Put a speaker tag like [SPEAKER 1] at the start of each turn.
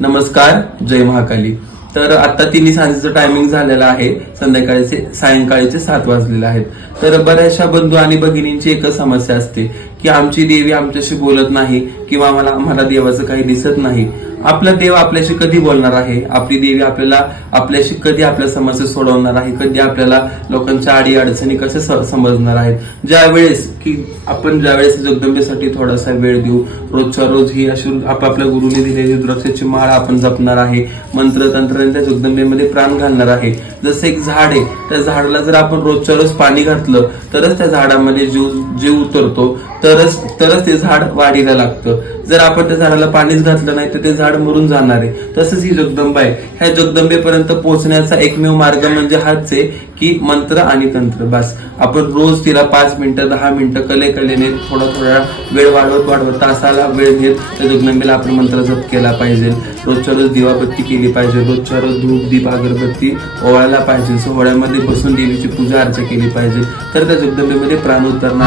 [SPEAKER 1] नमस्कार जय महाकाली. तर आता तिन्ही सांजेचं टायमिंग झालेलं आहे. संध्याकाळचे सायंकाळीचे सात वाजलेले आहेत. तर बऱ्याचशा बंधू आणि भगिनींची एकच समस्या असते की आमची देवी आमच्याशी बोलत नाही किंवा आम्हाला आम्हाला देवाचं काही दिसत नाही. आपला देव आपल्याशी कधी बोलणार आहे? आपली देवी आपल्याला आपल्याशी कधी आपल्या समस्या सोडवणार आहे? कधी आपल्याला लोकांच्या आडी अडचणी कसे समजणार आहेत? ज्या वेळेस की आपण ज्या वेळेस जगदंबेसाठी थोडासा वेळ देऊ रोजच्या रोज ही अशी आपापल्या गुरुने दिलेली द्राक्षाची माळ आपण जपणार आहे. मंत्र तंत्राने त्या जगदंबेमध्ये प्राण घालणार आहे. जसं एक झाड आहे त्या झाडाला जर आपण रोजच्या रोज पाणी घातलं तरच त्या झाडामध्ये जीव जीव उतरतो. तरच तरच ते झाड वाढीला लागतं. जर आपण त्या झाडाला पाणीच घातलं नाही तर ते झाड मरून जाणार आहे. तसंच ही जगदंबा आहे. ह्या जगदंबेपर्यंत पोहोचण्याचा एकमेव मार्ग म्हणजे हाच आहे की मंत्र आणि तंत्र. बस. आपण रोज तिला पाच मिनिटं दहा मिनिटं कले कलेने थोडा थोडा वेळ वाढवत वाढवत तासाला वेळ घेत त्या जगदंबेला आपण मंत्र जप केला पाहिजे. रोजच्या रोज दिवाबत्ती केली पाहिजे. रोजच्या रोज धूप दीप अगरबत्ती ओवाळायला पाहिजे. सोहळ्यामध्ये बसून देवीची पूजा अर्चा केली पाहिजे. तर त्या जगदंबेमध्ये प्राण उतरणार